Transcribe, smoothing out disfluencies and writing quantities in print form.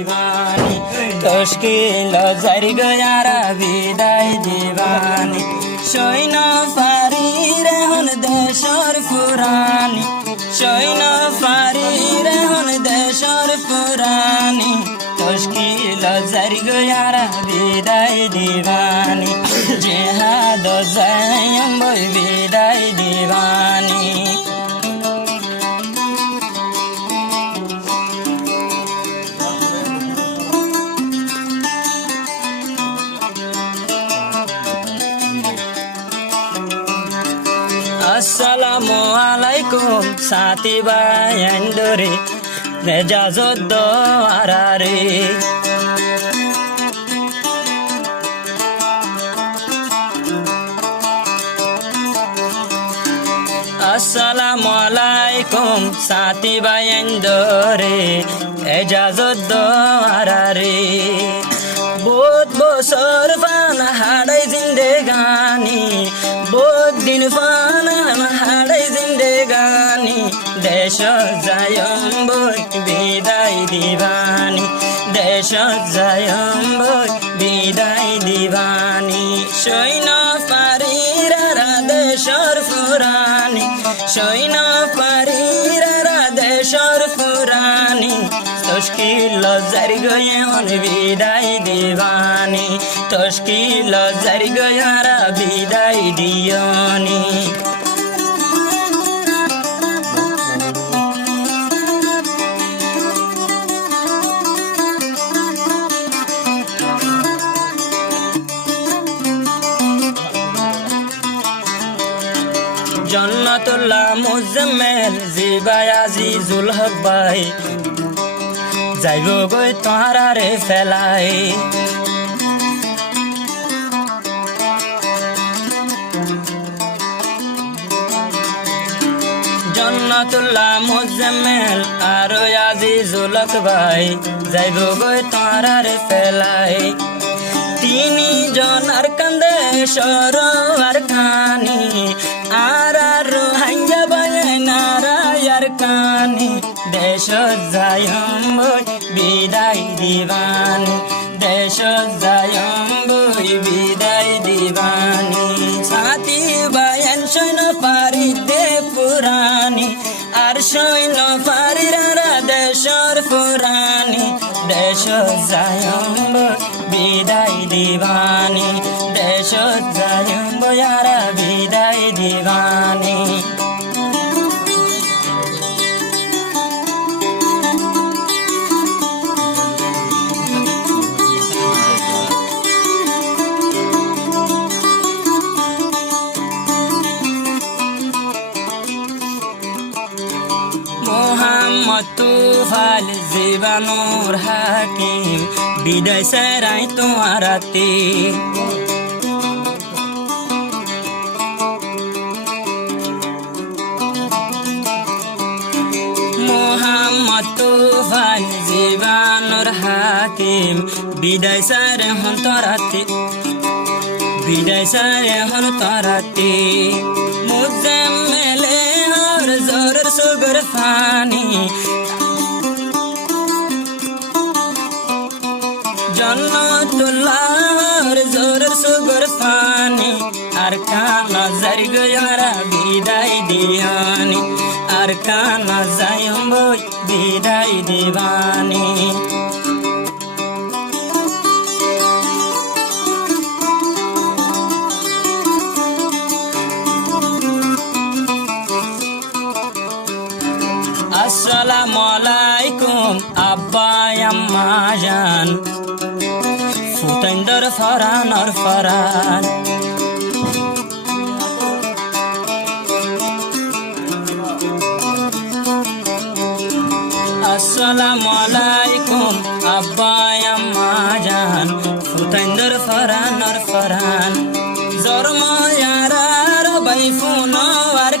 দিবানি তশকিল জারি গয়ারা বিদায় দিবানি সৈন্য পারি রেহন দেশর পুরানি সৈন্য পারি রেহন দেশর পুরানি তশকিল জারি গয়ারা বিদায় দিবানি জেহাদ যায়ম বিদায় দিবানি আসসালামু আলাইকুম সাথী ভাইয়ান্ডরে মেজাজত আরারে আসসালামু আলাইকুম সাথী ভাইয়ান্ডরে মেজাজত আরারে বহুত বছর ফান হাড়াই জিন্দেগানি বহুত দিন ফান হাড়াই জিন্দেগানি দেশ যায়ম বই বিদায় দিবানি দেশ যায়ম বই বিদায় দিবানি সৈন্য পারিরা দেশর পুরানি সৈন্য পারিরা দেশর পুরানি তশকিল জারি গয়ান বিদায় দিবানি তশকিল জারি গয়ারা বিদায় দিয়নি জন্নতুল্লাহ মুজাম্মেল জিবাই আজিজুল হক ভাই যাইব গই তারারে ফেলাই জন্নতুল্লাহ মুজাম্মেল আর আজিজুল হক ভাই যাইব গই তারারে ফেলাই তিনি জনার কান্দে সরোয়ার খানি আর হাইয়া বায়নারায়ার কানি দেশ যায়ম বই বিদায় দিবানি দেশ যায়ম বই বিদায় দিবানি সাথী বায়ান সৈন্য পারি দে পুরানি আর সৈন্য পারিরা দেশর পুরানি দেশ যায়ম বই বিদায় দিবানি দেশ যায়ম বয়ারা বিদায় দিবানি মোহাম্মদ তুফাল জীবানুর হাকিম বিদায় সেরাই তোমারাতে মোহাম্মদ তুফাল জীবানুর হাকিম বিদায় সেরে হন তরাতে বিদায় সেরে হন তরাতে মুজাম্মেলে হর জোর সুগর ফানি জন্নতুল্লাহর জোর সুগর ফানি আর কানা জারি গয়ারা বিদায় দিয়ানি আর কানা যায়ম বই বিদায় দিবানি আসসালামু আলাইকুম আব্বা আম্মা জান ফুটাইন্দর ফরান আর ফরান আসসালামু আলাইকুম আব্বা আম্মা জান ফুটাইন্দর ফরান আর ফরান জরময়ারা রবাই ফুনো আর